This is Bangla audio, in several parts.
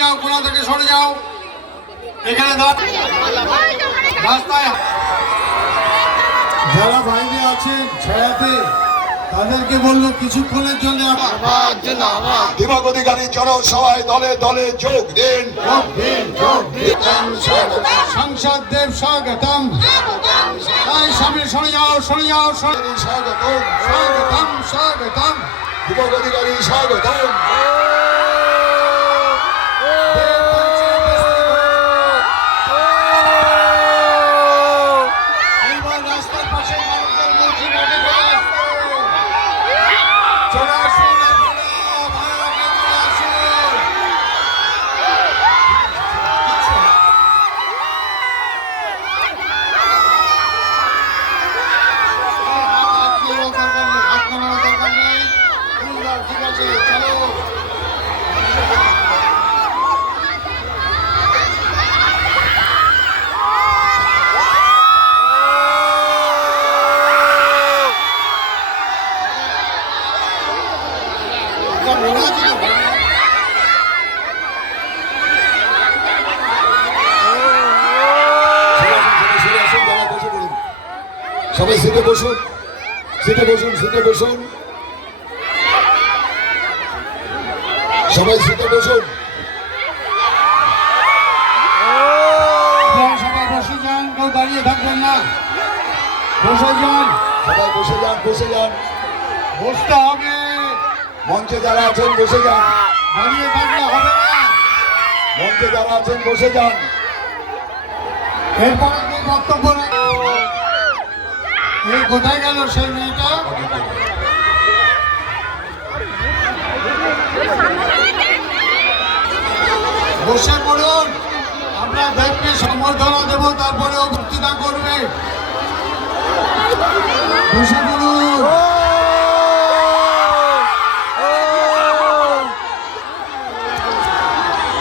যাও কোনা থেকে সরে যাও। এখানে রাস্তায় যারা বাইরে আছেন ছায়াতে তাদেরকে বলবো কিছুক্ষণের জন্য দীপক অধিকারী জনসভায় দলে দলে যোগ দিন। সাংসদ দেব স্বাগতম। সামনে সরে যাও স্বাগতম স্বাগতম। দীপক অধিকারী স্বাগতম। সবাই সিটে বসুন, সিটে বসুন, সিটে বসুন, সবাই সিটে বসুন। সবাই বসে যান, কেউ দাঁড়িয়ে থাকবেন না, বসে যান। সবাই বসে যান, বসে যান, বসতে হবে। মঞ্চে যারা আছেন বসে যান, দাঁড়িয়ে থাকলে হবে না। মঞ্চে যারা আছেন বসে যান। এরপরে বক্তব্য এই কোথায় গেল সেই মেয়েটা? বসে পড়ুন, আমরা দেবকে সম্বর্ধনা দেব, তারপরে ও বক্তৃতা করবে। বসে পড়ুন।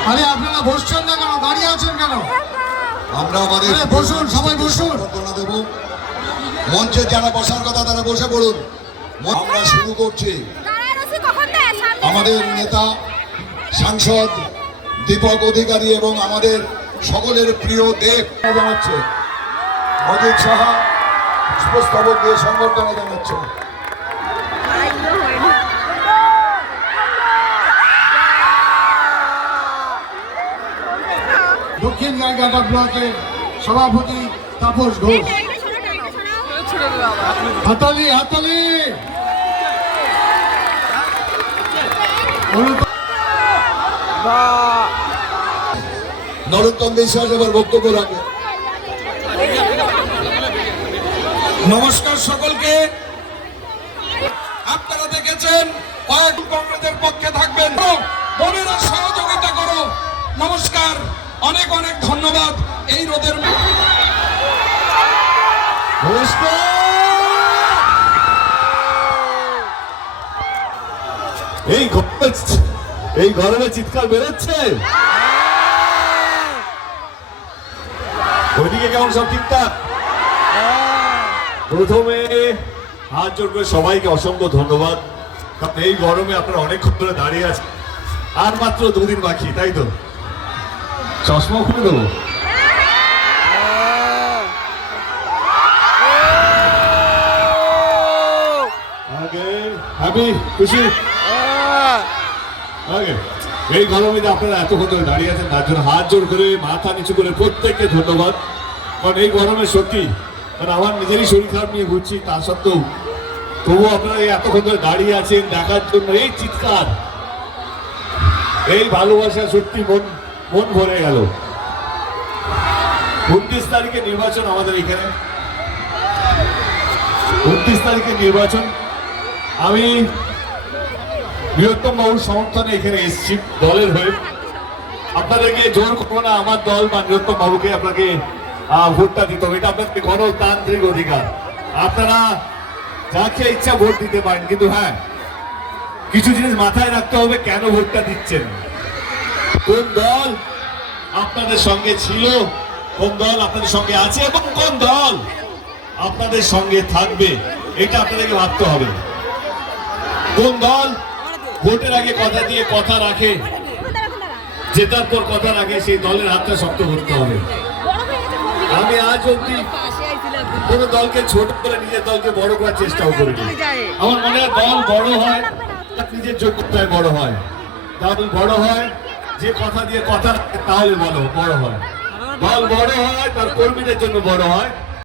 আরে আপনারা বসছেন না কেন, দাঁড়িয়ে আছেন কেন? আমরা আমাদের বসুন, সবাই বসুন। সম্বর্ধনা দেব। মঞ্চে যারা বসার কথা তারা বসে পড়ুন। আমরা শুরু করছি। আমাদের নেতা সাংসদ দীপক অধিকারী এবং আমাদের সকলের প্রিয় দেব জানাচ্ছে, অজিত সাহা পুষ্পস্তবক দিয়ে সংবর্ধনা জানাচ্ছে। দক্ষিণ গাইঘাটা ব্লকের সভাপতি তাপস ঘোষ। হাতালি হাতালি। নরোত্তম বিশ্বাস এবার বক্তব্য রাখবে। নমস্কার সকলকে। আপনারা দেখেছেন কয়েক কংগ্রেসের পক্ষে থাকবেন, বোনেরা সহযোগিতা করো। নমস্কার, অনেক অনেক ধন্যবাদ। এই রোদের এই গরমে চিৎকার বেরোচ্ছে। ওইদিকে কেমন সব ঠিকঠাক? প্রথমে হাত জোর করে সবাইকে অসংখ্য ধন্যবাদ, কারণ এই গরমে আপনারা অনেকক্ষণ ধরে দাঁড়িয়ে আছেন। আর মাত্র দুদিন বাকি, তাই তো? চশমা খুলে দেবো। হ্যাপি খুশি। এই গরমে আপনারা এতক্ষণ ধরে দাঁড়িয়ে আছেন, তার জন্য হাত জোর করে মাথা নিচু করে প্রত্যেককে ধন্যবাদ। কারণ এই গরমে সত্যি, কারণ আমার নিজেরই শরীর খারাপ নিয়ে ঘুরছি, তা সত্ত্বেও তবুও আপনারা এতক্ষণ ধরে দাঁড়িয়ে আছেন দেখার জন্য। এই চিৎকার, এই ভালোবাসা সত্যি মন ভরে গেল। 29 তারিখে নির্বাচন আমাদের এখানে, 29 তারিখে নির্বাচন। আমি বৃহত্তম বাবুর সমর্থনে এখানে এসেছি দলের হয়ে। আপনাদেরকে জোর করবো না আমার দল বা বৃহত্তম বাবুকে আপনাকে ভোটটা দিতে হবে, এটা আপনাদের গণতান্ত্রিক অধিকার। আপনারা যাকে ইচ্ছা ভোট দিতে পারেন, কিন্তু হ্যাঁ, কিছু জিনিস মাথায় রাখতে হবে, কেন ভোটটা দিচ্ছেন, কোন দল আপনাদের সঙ্গে ছিল, কোন দল আপনাদের সঙ্গে আছে এবং কোন দল আপনাদের সঙ্গে থাকবে, এটা আপনাদেরকে ভাবতে হবে। কোন দল ভোটের আগে কথা দিয়ে কথা রাখে, জেতার পর কথা রাখে সেই দলের হাতটা শক্ত করতে হবে। আমি আজ অব্দি কোন দলকে ছোট করে নিজের দলকে বড় করার চেষ্টাও করিনি। আমার মনে হয় দল বড় হয় তার নিজের যোগ্যতায় বড় হয়, দল বড় হয় যে কথা দিয়ে কথা রাখে তাহলে বড় হয়। দল বড় হয় তার কর্মীদের জন্য বড় হয়।